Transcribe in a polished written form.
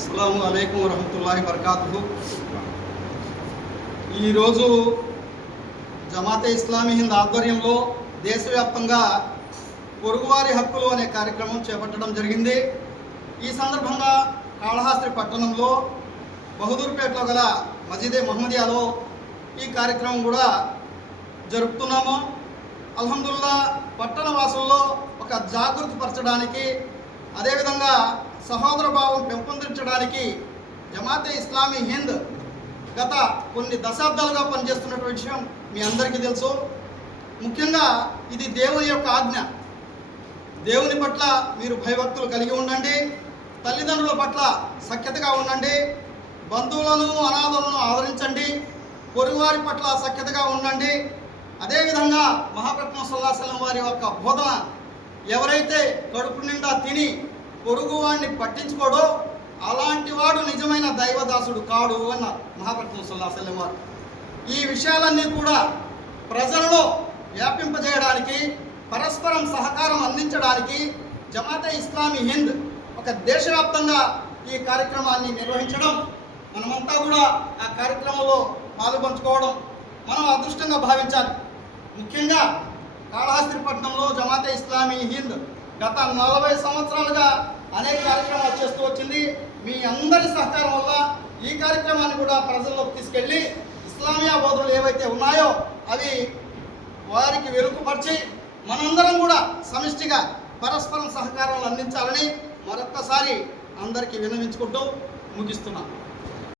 అస్సలాము అలైకుం వరహమతుల్లాహి వబర్కాతుహు. ఈరోజు జమాతే ఇస్లామీ హింద్ ఆధ్వర్యంలో దేశవ్యాప్తంగా పొరుగువారి హక్కులు అనే కార్యక్రమం చేపట్టడం జరిగింది. ఈ సందర్భంగా కాళహస్తి పట్టణంలో బహదూర్పేటలో గల మసీదే మహమ్మదియాలో ఈ కార్యక్రమం కూడా జరుపుతున్నాము. అల్హమ్దుల్లా పట్టణ వాసుల్లో ఒక జాగృతి పరచడానికి, అదేవిధంగా సహోదర భావం పెంపొందించడానికి జమాతే ఇస్లామీ హింద్ గత కొన్ని దశాబ్దాలుగా పనిచేస్తున్నటువంటి విషయం మీ అందరికీ తెలుసు. ముఖ్యంగా ఇది దేవుని యొక్క ఆజ్ఞ. దేవుని పట్ల మీరు భయభక్తులు కలిగి ఉండండి, తల్లిదండ్రుల పట్ల సఖ్యతగా ఉండండి, బంధువులను అనాథలను ఆదరించండి, పొరుగువారి పట్ల సఖ్యతగా ఉండండి. అదేవిధంగా మహాప్రభు సల్లల్లాహు అలైహి వసల్లం వారి యొక్క బోధన, ఎవరైతే కడుపు నిండా తిని పొరుగువాడిని పట్టించుకోడో అలాంటి వాడు నిజమైన దైవదాసుడు కాడు అన్నారు మహాప్రభు సల్లల్లాహు అలైహి వసల్లం వారు. ఈ విషయాలన్నీ కూడా ప్రజలలో వ్యాపింపజేయడానికి, పరస్పరం సహకారం అందించడానికి జమాతే ఇస్లామీ హింద్ ఒక దేశవ్యాప్తంగా ఈ కార్యక్రమాన్ని నిర్వహించడం, మనమంతా కూడా ఆ కార్యక్రమంలో పాలుపంచుకోవడం మనం అదృష్టంగా భావించాలి. ముఖ్యంగా కాళహస్తి పట్టణంలో జమాతే ఇస్లామీ హింద్ గత 40 సంవత్సరాలుగా అనేక కార్యక్రమాలు చేస్తూ వచ్చింది. మీ అందరి సహకారం వల్ల ఈ కార్యక్రమాన్ని కూడా ప్రజల్లోకి తీసుకెళ్ళి ఇస్లామియా బోధనలు ఏవైతే ఉన్నాయో అవి వారికి వెలుగుపరిచి మనందరం కూడా సమిష్టిగా పరస్పరం సహకారాలు అందించాలని మరొక్కసారి అందరికీ విన్నవించుకుంటూ ముగిస్తున్నాం.